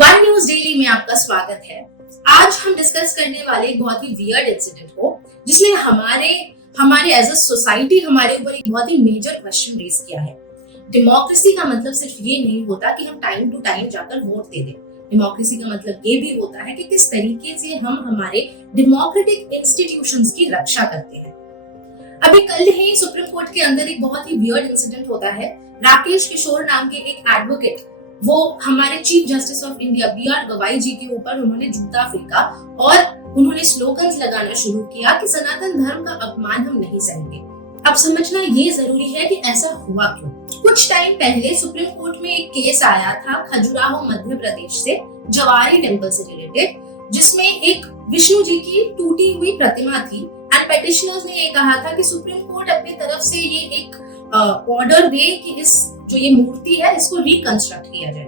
One news daily में आपका स्वागत है। आज हम डिस्कस करने वाले एक बहुत ही वियर्ड इंसिडेंट को, जिसने हमारे एज अ सोसाइटी हमारे ऊपर एक बहुत ही मेजर क्वेश्चन रेज किया है। डेमोक्रेसी का मतलब सिर्फ ये नहीं होता कि हम टाइम टू टाइम जाकर वोट दे दें। डेमोक्रेसी का मतलब ये भी होता है कि किस तरीके से हम हमारे डेमोक्रेटिक इंस्टीट्यूशंस की रक्षा करते हैं। अभी कल ही सुप्रीम कोर्ट के अंदर एक बहुत ही वियर्ड इंसिडेंट होता है। राकेश किशोर नाम के एक एडवोकेट, वो हमारे chief justice of India B R. Gavai ji के ऊपर उन्होंने जूता फेंका और उन्होंने स्लोगन्स लगाना शुरू किया कि सनातन धर्म का अपमान हम नहीं सहेंगे। अब समझना ये जरूरी है कि ऐसा हुआ क्यों। कुछ टाइम पहले सुप्रीम कोर्ट में एक केस आया था खजुराहो मध्य प्रदेश से, जवारी टेम्पल से रिलेटेड, जिसमें एक विष्णु जी की टूटी हुई प्रतिमा थी एंड पेटिशनर्स ने ये कहा था कि सुप्रीम कोर्ट अपनी तरफ से ये एक ऑर्डर दे कि इस जो ये मूर्ति है इसको रिकंस्ट्रक्ट किया जाए।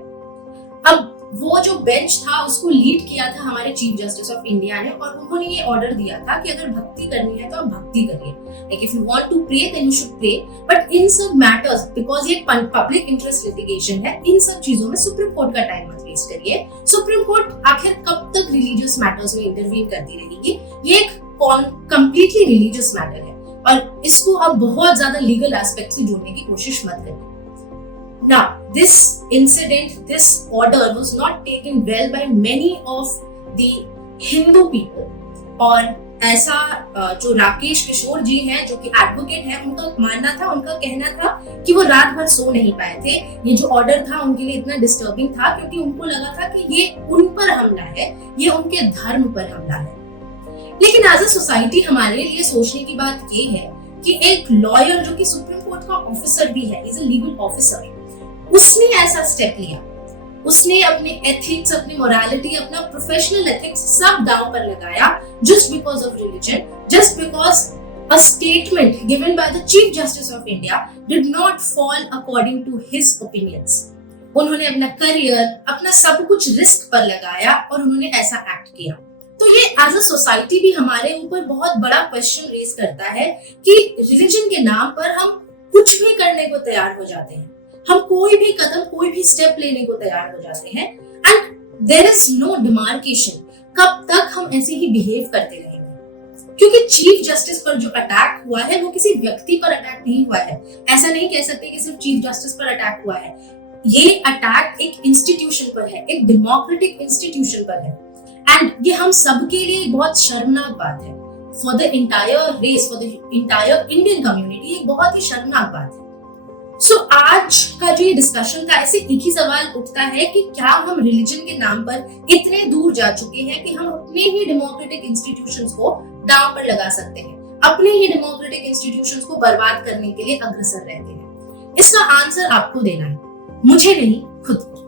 अब वो जो बेंच था उसको लीड किया था हमारे चीफ जस्टिस ऑफ इंडिया ने, और उन्होंने ये ऑर्डर दिया था कि अगर भक्ति करनी है तो आप भक्ति करिए, like if you want to pray then you should pray, but इन सब मैटर्स, बिकॉज ये पब्लिक इंटरेस्ट लिटिगेशन है, इन सब चीजों में सुप्रीम कोर्ट का टाइम मत वेस्ट करिए। सुप्रीम कोर्ट आखिर कब तक रिलीजियस मैटर्स में इंटरवीन करती रहेगी? ये एक कंप्लीटली रिलीजियस मैटर है और इसको आप बहुत ज्यादा लीगल एस्पेक्ट से जोड़ने की कोशिश मत करिए। Now, this incident, this order was not taken well by many of the Hindu people, और ऐसा जो राकेश किशोर जी हैं जो कि एडवोकेट हैं, उनका मानना था, उनका कहना था कि वो रात भर सो नहीं पाए थे। ये जो ऑर्डर था उनके लिए इतना डिस्टर्बिंग था क्योंकि उनको लगा था कि ये उन पर हमला है, ये उनके धर्म पर हमला है। लेकिन एज अ सोसाइटी हमारे लिए सोचने की बात ये है कि एक लॉयर जो कि सुप्रीम कोर्ट का ऑफिसर भी है, इज अ लीगल ऑफिसर, उसने ऐसा स्टेप लिया। उसने अपने एथिक्स, अपनी मोरालिटी, अपना प्रोफेशनल एथिक्स सब दांव पर लगाया just because of religion, just because a statement given by the chief justice of India did not fall according to his opinions. उन्होंने अपना करियर, अपना सब कुछ रिस्क पर लगाया और उन्होंने ऐसा एक्ट किया। तो ये एज अ सोसाइटी भी हमारे ऊपर बहुत बड़ा क्वेश्चन रेज करता है कि रिलीजन के नाम पर हम कुछ भी करने को तैयार हो जाते हैं, हम कोई भी कदम, कोई भी स्टेप लेने को तैयार हो जाते हैं, and there is no demarcation कब तक हम ऐसे ही बिहेव करते रहेंगे। क्योंकि चीफ जस्टिस पर जो अटैक हुआ है वो किसी व्यक्ति पर अटैक नहीं हुआ है। ऐसा नहीं कह सकते कि सिर्फ चीफ जस्टिस पर अटैक हुआ है। ये अटैक एक इंस्टीट्यूशन पर है, एक डेमोक्रेटिक इंस्टीट्यूशन पर है, एंड ये हम सबके लिए बहुत शर्मनाक बात है। For the entire race, for the entire Indian community ये बहुत ही शर्मनाक बात है। सो आज का जो ये डिस्कशन था, ऐसे एक ही सवाल उठता है कि क्या हम रिलीजन के नाम पर इतने दूर जा चुके हैं कि हम अपने ही डेमोक्रेटिक इंस्टीट्यूशंस को दांव पर लगा सकते हैं, अपने ही डेमोक्रेटिक इंस्टीट्यूशंस को बर्बाद करने के लिए अग्रसर रहते हैं? इसका आंसर आपको देना है, मुझे नहीं, खुद को।